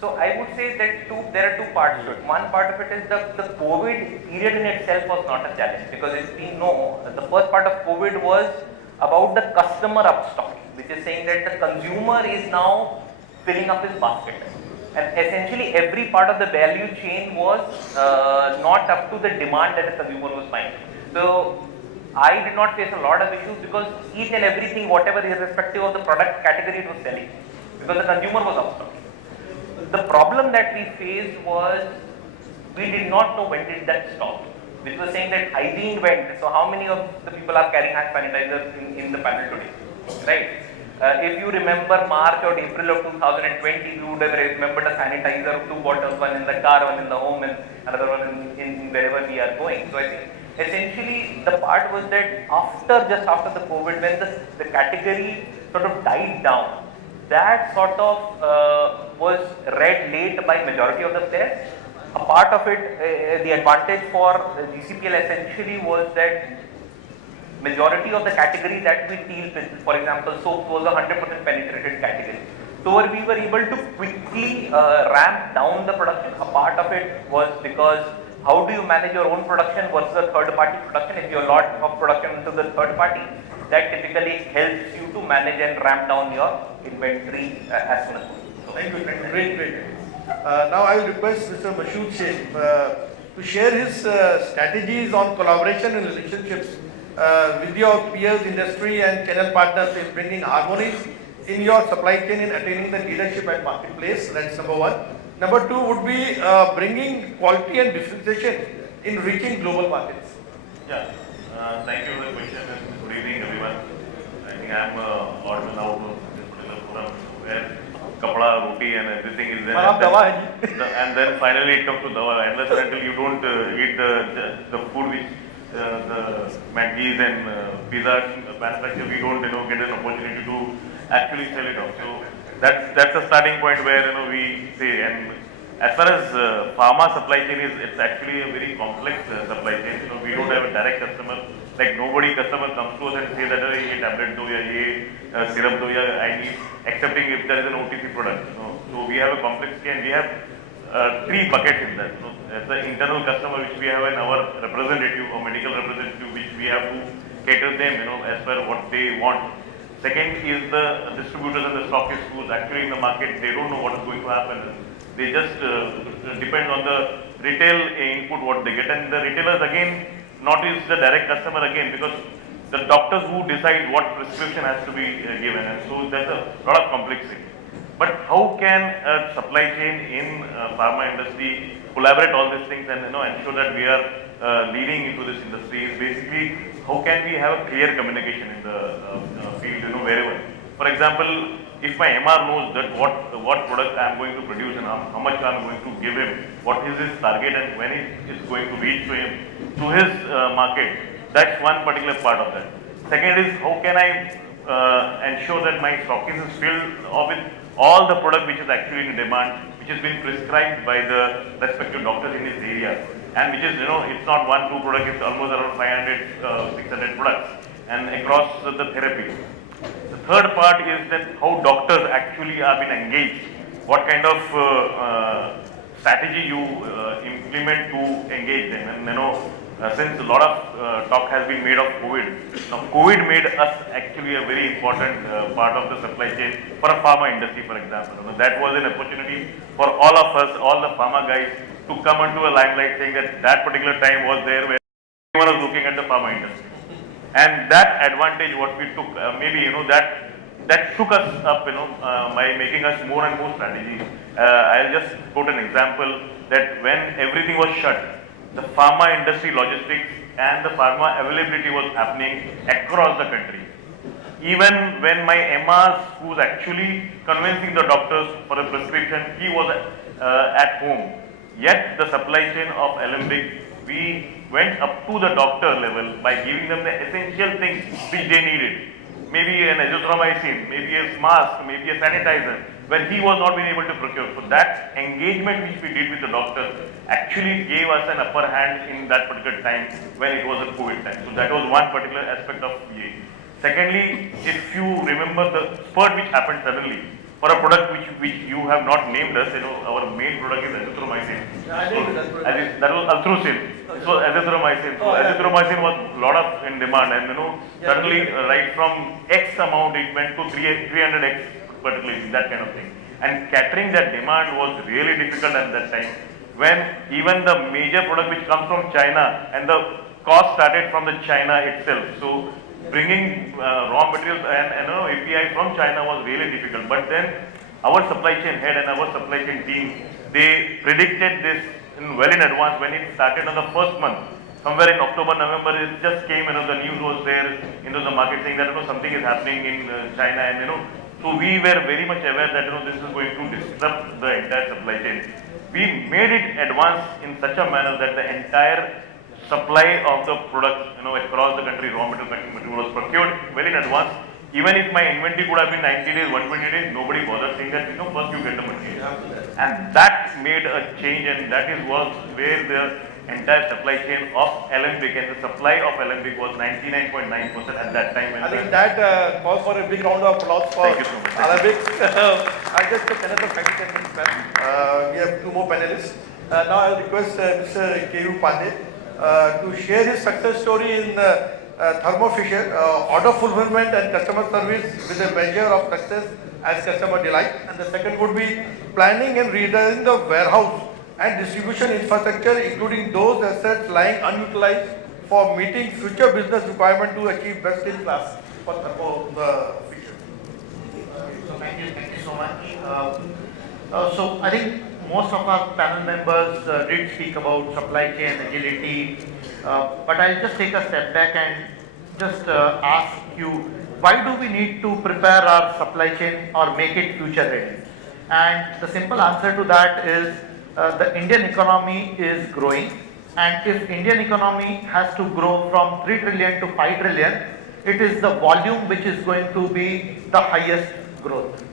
So I would say that there are 2 parts to it. One part of it is the COVID period in itself was not a challenge, because as we know, the first part of COVID was about the customer upstocking, which is saying that the consumer is now filling up his basket. And essentially every part of the value chain was not up to the demand that the consumer was buying. So I did not face a lot of issues, because each and everything, whatever irrespective of the product category, it was selling, because the consumer was upstocking. The problem that we faced was we did not know when did that stop, which was saying that hygiene went. So how many of the people are carrying hand sanitizers in the panel today, right? If you remember March or April of 2020, you would have remembered a sanitizer of 2 bottles, one in the car, one in the home, and another one in wherever we are going. So I think essentially the part was that just after the COVID, when the category sort of died down, that sort of was read late by majority of the players. A part of it, the advantage for GCPL essentially was that majority of the category that we deal with, for example, soap was a 100% penetrated category. So we were able to quickly ramp down the production. A part of it was because how do you manage your own production versus a third party production? If you lot of production into the third party, that typically helps you to manage and ramp down your inventory as soon as possible. Thank you. Great. Now I will request Mr. Masud Shaikh to share his strategies on collaboration and relationships with your peers, industry and channel partners in bringing harmony in your supply chain in attaining the leadership at marketplace. That's number one. Number two would be bringing quality and differentiation in reaching global markets. Yeah, thank you for the question and good evening everyone. I think I am audible now to this particular forum where kapda, roti and everything is there. And then finally it comes to dawa. Unless and until you don't eat the food which the Maggies and pizzas manufacturer, we don't get an opportunity to actually sell it off. So that's a starting point where we say. And as far as pharma supply chain is, it's actually a very complex supply chain. We don't have a direct customer. Like customer comes to us and say that ye tablet do ya ye syrup do ya I need, excepting if there is an OTC product. So we have a complexity and we have three buckets in that. As the internal customer which we have in our representative or medical representative which we have to cater them as per what they want. Second is the distributors and the stockists who's actually in the market. They don't know what is going to happen. They just depend on the retail input what they get, and the retailers again not is the direct customer again, because the doctors who decide what prescription has to be given, and so there's a lot of complexity. But how can a supply chain in pharma industry collaborate all these things and ensure that we are leading into this industry? Is basically how can we have a clear communication in the field, wherever. For example, if my MR knows that what product I am going to produce and how much I am going to give him, what is his target and when it is going to reach to him, to his market, that's one particular part of that. Second is how can I ensure that my stockist is filled with all the product which is actually in demand, which has been prescribed by the respective doctors in his area, and which is, it's not one, two product, it's almost around 500, 600 products and across the therapy. The third part is that how doctors actually have been engaged, what kind of strategy you implement to engage them. And since a lot of talk has been made of COVID, now COVID made us actually a very important part of the supply chain for a pharma industry, for example. That was an opportunity for all of us, all the pharma guys, to come into a limelight, saying that particular time was there where everyone was looking at the pharma industry. And that advantage what we took, maybe that shook us up, by making us more and more strategy. I'll just quote an example that when everything was shut, the pharma industry logistics and the pharma availability was happening across the country. Even when my MRs, who's actually convincing the doctors for a prescription, he was at home. Yet the supply chain of Alembic, we went up to the doctor level by giving them the essential things which they needed. Maybe an azithromycin, maybe a mask, maybe a sanitizer, when he was not being able to procure. So that engagement which we did with the doctor actually gave us an upper hand in that particular time when it was a COVID time. So that was one particular aspect of EA. Secondly, if you remember the spurt which happened suddenly, for a product which you have not named us, our main product is azithromycin. That was altrucin. So azithromycin. So azithromycin was a lot of in demand, and suddenly right from X amount it went to 300X, particularly that kind of thing. And catering that demand was really difficult at that time, when even the major product which comes from China and the cost started from the China itself. So bringing raw materials and API from China was really difficult. But then our supply chain head and our supply chain team, they predicted this well in advance when it started on the first month. Somewhere in October, November, it just came, the news was there into the market saying that something is happening in China, and so we were very much aware that this is going to disrupt the entire supply chain. We made it advance in such a manner that the entire supply of the product, across the country, raw material was procured well in advance. Even if my inventory could have been 90 days, 120 days, nobody bothered saying that, first you get the material. And that made a change, and that was where the entire supply chain of Alembic and the supply of Alembic was 99.9% at that time. I think that calls for a big round of applause for Alembic. I just took another 5 to 10 minutes back. We have two more panelists. Now I will request Mr. Keyur to share his success story in Thermo Fisher, order fulfillment and customer service with a measure of success as customer delight. And the second would be planning and redesigning the warehouse and distribution infrastructure, including those assets lying unutilized for meeting future business requirement to achieve best in class for Thermo Fisher. So thank you so much. So I think most of our panel members did speak about supply chain agility, but I'll just take a step back and just ask you, why do we need to prepare our supply chain or make it future ready? And the simple answer to that is the Indian economy is growing, and if Indian economy has to grow from 3 trillion to 5 trillion, it is the volume which is going to be the highest growth,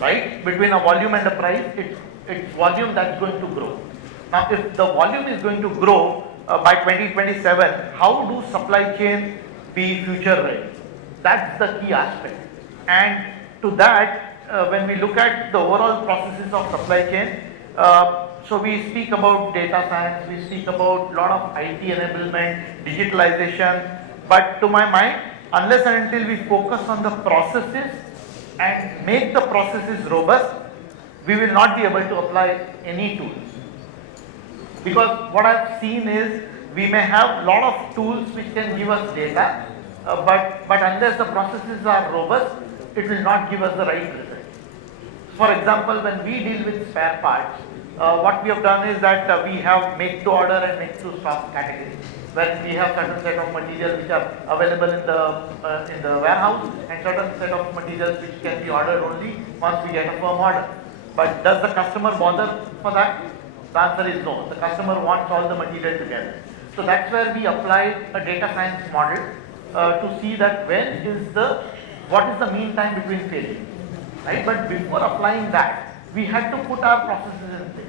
right? Between a volume and a price, it's volume that's going to grow. Now, if the volume is going to grow by 2027, how do supply chain be future ready? That's the key aspect. And to that, when we look at the overall processes of supply chain, so we speak about data science, we speak about a lot of IT enablement, digitalization, but to my mind, unless and until we focus on the processes and make the processes robust, we will not be able to apply any tools. Because what I've seen is, we may have a lot of tools which can give us data, but unless the processes are robust, it will not give us the right result. For example, when we deal with spare parts, what we have done is that we have make to order and make to stock categories. When we have certain set of materials which are available in the warehouse, and certain set of materials which can be ordered only once we get a firm order. But does the customer bother for that? The answer is no. The customer wants all the material together. So that's where we apply a data science model to see that what is the mean time between failure, right? But before applying that, we had to put our processes in place.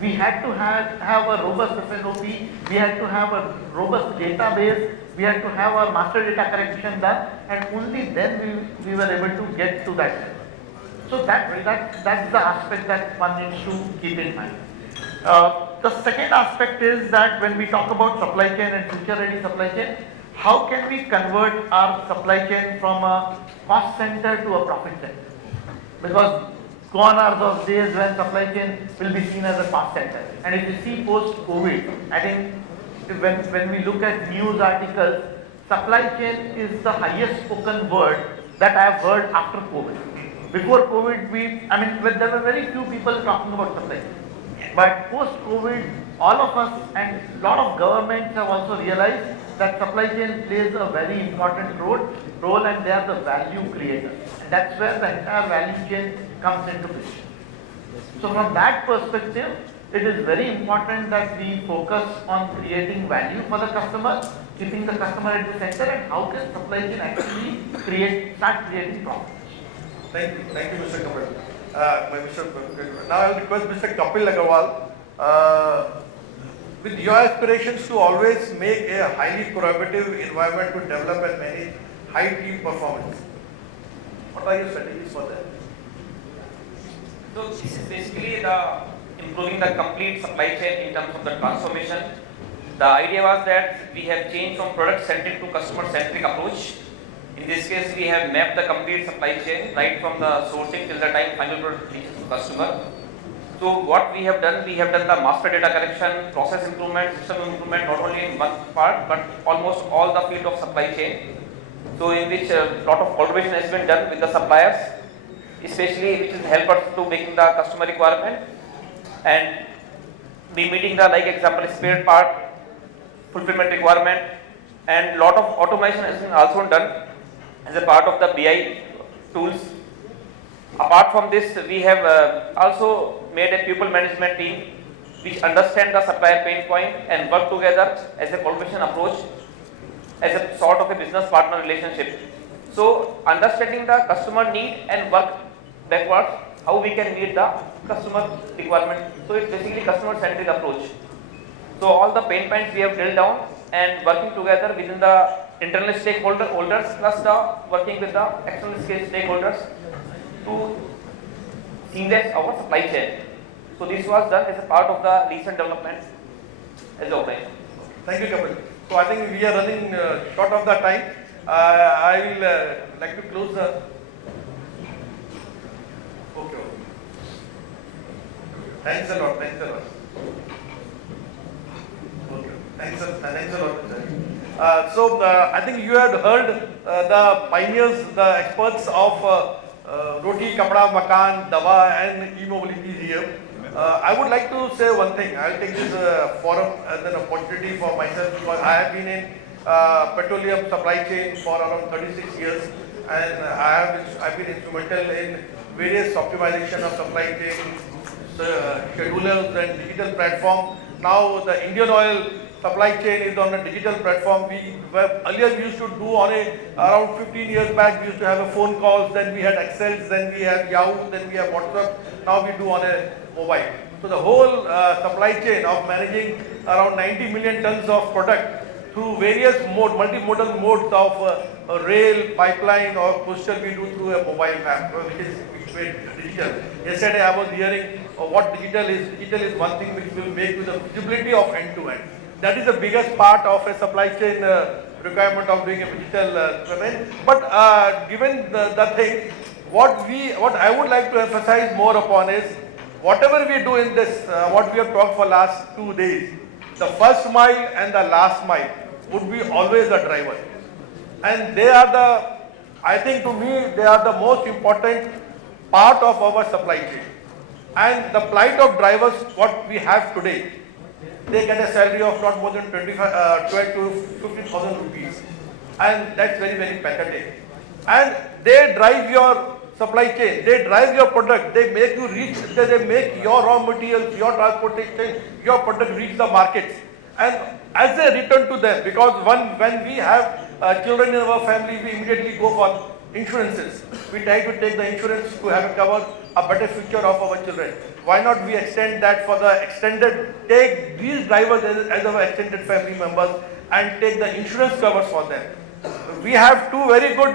We had to have a robust SNOP, we had to have a robust database, we had to have our master data correction done, and only then we were able to get to that level. So that's the aspect that one needs to keep in mind. The second aspect is that when we talk about supply chain and future ready supply chain, how can we convert our supply chain from a cost center to a profit center? Because gone are those days when supply chain will be seen as a cost center. And if you see post-COVID, I think when we look at news articles, supply chain is the highest spoken word that I have heard after COVID. Before COVID, there were very few people talking about supply chain. But post-COVID, all of us and a lot of governments have also realized that supply chain plays a very important role, and they are the value creators. And that's where the entire value chain comes into picture. So from that perspective, it is very important that we focus on creating value for the customer, keeping the customer at the center, and how can supply chain actually start creating profits. Thank you, Mr. Kapil. Now I will request Mr. Kapil Agrawal, with your aspirations to always make a highly collaborative environment to develop and manage high team performance. What are your strategies for that? So this is basically improving the complete supply chain in terms of the transformation. The idea was that we have changed from product-centric to customer-centric approach. In this case, we have mapped the complete supply chain right from the sourcing till the time final product reaches the customer. So what we have done the master data correction, process improvement, system improvement, not only in one part but almost all the field of supply chain. So in which a lot of collaboration has been done with the suppliers, especially which is help us to making the customer requirement, and we meeting the example spare part fulfillment requirement, and lot of automation has been also done as a part of the BI tools. Apart from this, we have also made a people management team which understand the supplier pain point and work together as a collaboration approach, as a sort of a business partner relationship. So understanding the customer need and work backwards, how we can meet the customer requirement. So it's basically customer centric approach. So all the pain points we have drilled down and working together within the internal stakeholders plus the working with the external stakeholders to seamless our supply chain. So this was done as a part of the recent development as the organization. Thank you, Kapil. So I think we are running short of the time. I will like to close the. Okay. Thanks a lot. Thanks a lot. Okay. Thanks a lot. So I think you had heard the pioneers, the experts of roti, kapda, makan, dawa, and e-mobility here. I would like to say one thing. I will take this forum as an opportunity for myself because I have been in petroleum supply chain for around 36 years, and I've been instrumental in various optimization of supply chain, schedulers and digital platform. Now the Indian Oil supply chain is on a digital platform. Earlier we used to do on around 15 years back, we used to have a phone calls, then we had Excels, then we had Yahoo, then we have WhatsApp. Now we do on a mobile. So the whole supply chain of managing around 90 million tons of product through various multimodal modes of rail, pipeline or postal we do through a mobile app, which is digital. Yesterday I was hearing what digital is. Digital is one thing which will make you the visibility of end to end. That is the biggest part of a supply chain requirement of doing a digital domain. But given the thing, what I would like to emphasize more upon is whatever we do in this, what we have talked for last 2 days, the first mile and the last mile would be always the driver. And they are the, I think to me, they are the most important part of our supply chain. And the plight of drivers, what we have today, they get a salary of not more than 12 to 15,000 rupees. And that's very, very pathetic. And they drive your supply chain, they drive your product, they make you reach, they make your raw materials, your transportation, your product reach the markets. And as a return to them, because when we have children in our family, we immediately go for insurances. We try to take the insurance to have a cover a better future of our children. Why not we extend that for the extended, take these drivers as our extended family members and take the insurance covers for them. We have two very good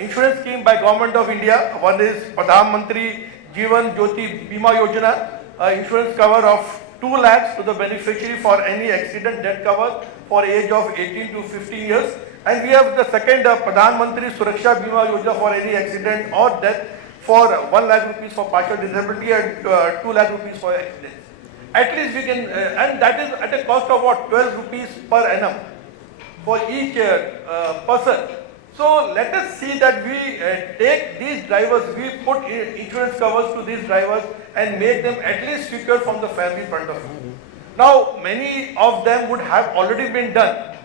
insurance scheme by Government of India. One is Pradhan Mantri Jeevan Jyoti Bima Yojana, insurance cover of 2 lakhs to the beneficiary for any accident death cover for age of 18 to 15 years. And we have the second Pradhan Mantri Suraksha Bima Yojana for any accident or death for 1 lakh rupees for partial disability and 2 lakh rupees for accidents. At least we can, and that is at a cost of what, 12 rupees per annum for each person. So let us see that we take these drivers, we put insurance covers to these drivers and make them at least secure from the family point of view. Now many of them would have already been done,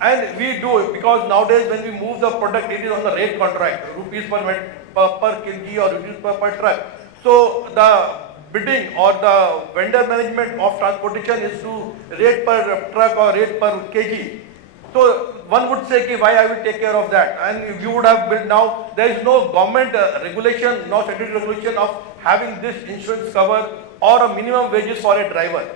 and we do it because nowadays when we move the product, it is on the rate contract, rupees per kg or rupees per truck. So the bidding or the vendor management of transportation is to rate per truck or rate per kg. So one would say, why I will take care of that? And you would have built now, there is no government regulation, no statutory regulation of having this insurance cover or a minimum wages for a driver.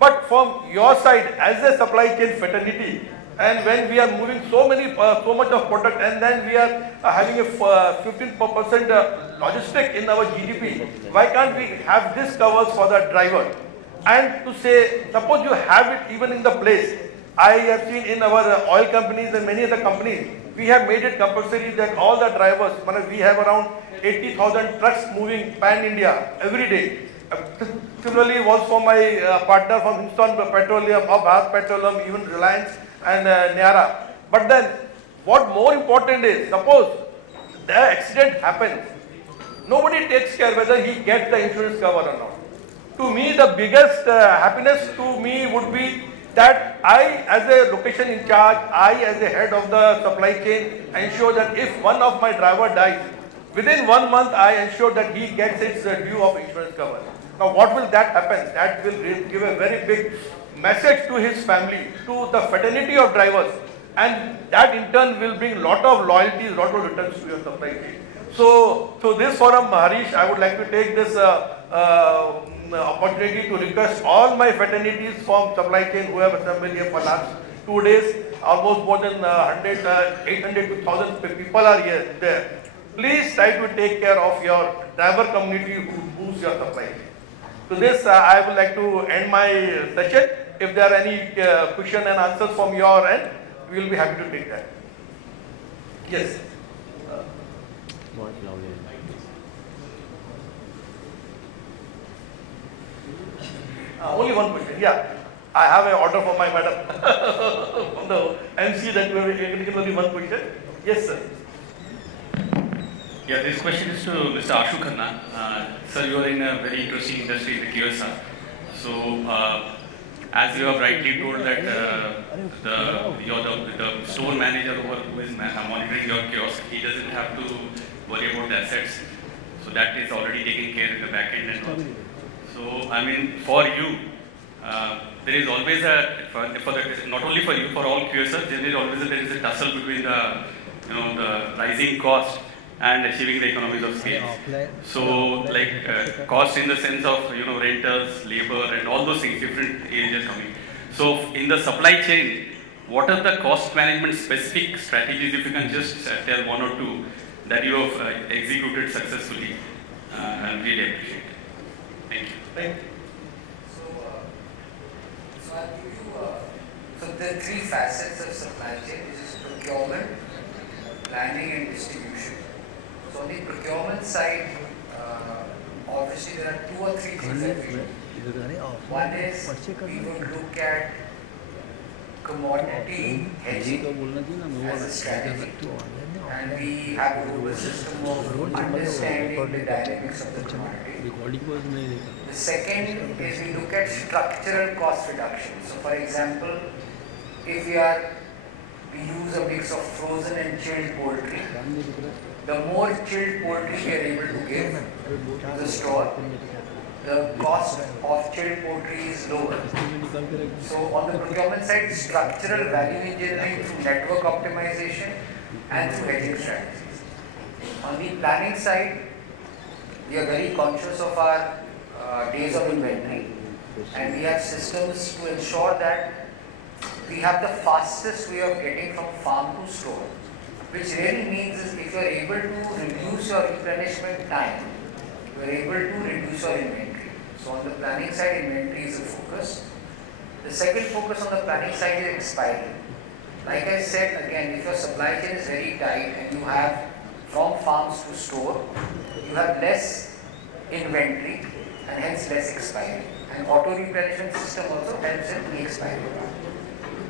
But from your side, as a supply chain fraternity, and when we are moving so much of product, and then we are having a 15% logistic in our GDP, why can't we have this covers for the driver? And to say, suppose you have it even in the place. I have seen in our oil companies and many other companies, we have made it compulsory that all the drivers, we have around 80,000 trucks moving pan-India every day. Similarly, was for my partner from Hindustan Petroleum, of Bharat Petroleum, even Reliance and Niara. But then, what more important is, suppose the accident happens, nobody takes care whether he gets the insurance cover or not. To me, the biggest happiness to me would be that I, as a location in charge, I as a head of the supply chain, ensure that if one of my driver dies, within 1 month I ensure that he gets his due of insurance cover. Now what will that happen? That will give a very big message to his family, to the fraternity of drivers, and that in turn will bring lot of loyalties, lot of returns to your supply chain. So this forum, Harish, I would like to take this opportunity to request all my fraternities from supply chain who have assembled here for last 2 days, almost more than 800 to 1,000 people are here there. Please try to take care of your driver community who boosts your supply chain. To this, I would like to end my session. If there are any question and answers from your end, we will be happy to take that. Yes. Only one question. Yeah. I have an order for my madam from the MC that you have taken only one question. Yes, sir. Yeah, this question is to Mr. Ashu Khanna. Sir, you are in a very interesting industry, the Keyur. So, as you have rightly told that the store manager who is monitoring your kiosk, he doesn't have to worry about the assets. So that is already taken care in the back end and all. So, I mean, for you, there is always not only for you, for all QSers, there is a tussle between the rising cost and achieving the economies of scale. So, like cost in the sense of rentals, labor, and all those things, different areas coming. So, in the supply chain, what are the cost management specific strategies? If you can just tell one or two that you have executed successfully, I'll really appreciate it. Thank you. Thank you. So I'll give you, so there are three facets of supply chain, which is procurement, planning and distribution. So on the procurement side, obviously there are two or three things that we do. One is we would look at commodity hedging as a strategy, and we have a global system of understanding the dynamics of the commodity. The second is we look at structural cost reduction. So for example, if we use a mix of frozen and chilled poultry, the more chilled poultry we are able to give to the store, the cost of chilled poultry is lower. So on the procurement side, structural value engineering through network optimization and through hedging strategies. On the planning side, we are very conscious of our days of inventory, and we have systems to ensure that we have the fastest way of getting from farm to store, which really means is if you are able to reduce your replenishment time, you are able to reduce your inventory. So on the planning side, inventory is a focus. The second focus on the planning side is expiry. Like I said again, if your supply chain is very tight and you have from farms to store, you have less inventory and hence less expiry. And auto replenishment system also helps in the expiry.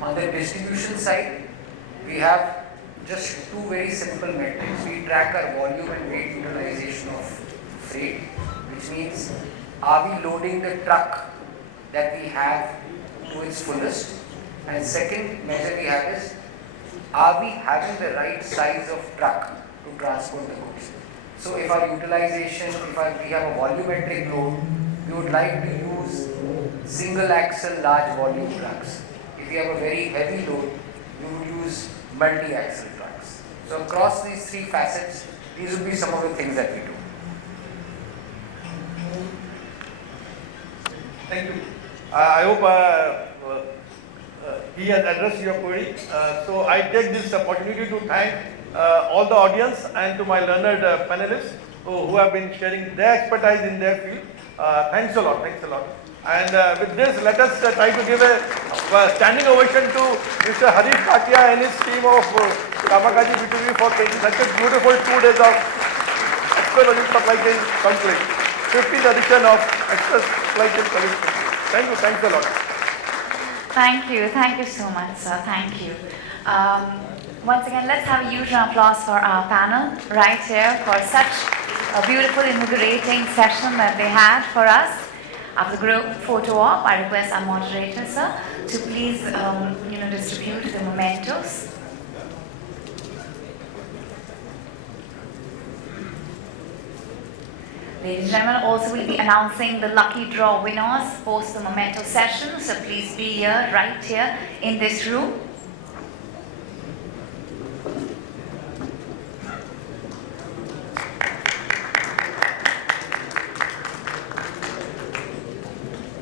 On the distribution side, we have just two very simple metrics. We track our volume and weight utilization of freight, which means are we loading the truck that we have to its fullest? And second measure we have is, are we having the right size of truck to transport the goods? So if our utilization, we have a volumetric load, we would like to use single axle large volume trucks. If we have a very heavy load, we would use multi-axle trucks. So across these three facets, these would be some of the things that we do. Thank you. I hope he has addressed your query. So I take this opportunity to thank all the audience and to my learned panelists who have been sharing their expertise in their field. Thanks a lot. Thanks a lot. And with this, let us try to give a standing ovation to Mr. Harish Bhatia and his team of Kamakaji B2B for taking such a beautiful 2 days of Express Logistics Supply Chain Conclave, 50th edition of Express Supply Chain Conclave. Thank you. Thanks a lot. Thank you so much, sir. Thank you. Once again, let's have a huge applause for our panel right here for such a beautiful invigorating session that they had for us. After the group photo op, I request our moderator, sir, to please distribute the mementos. Ladies and gentlemen, also we'll be announcing the lucky draw winners post the memento session, so please be here, right here in this room.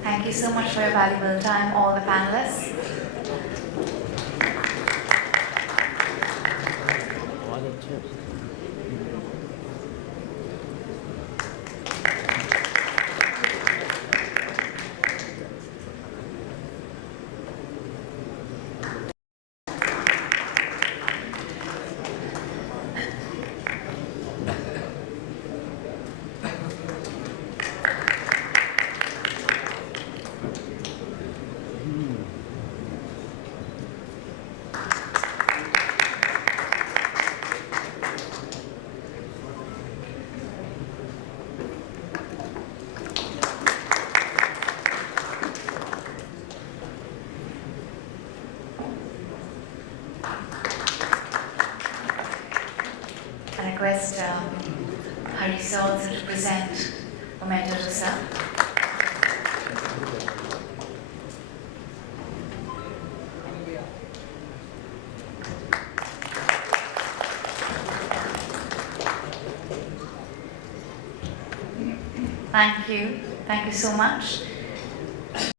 Thank you so much for your valuable time, all the panelists. request Hari sir also to present Moderator sir. Thank you so much.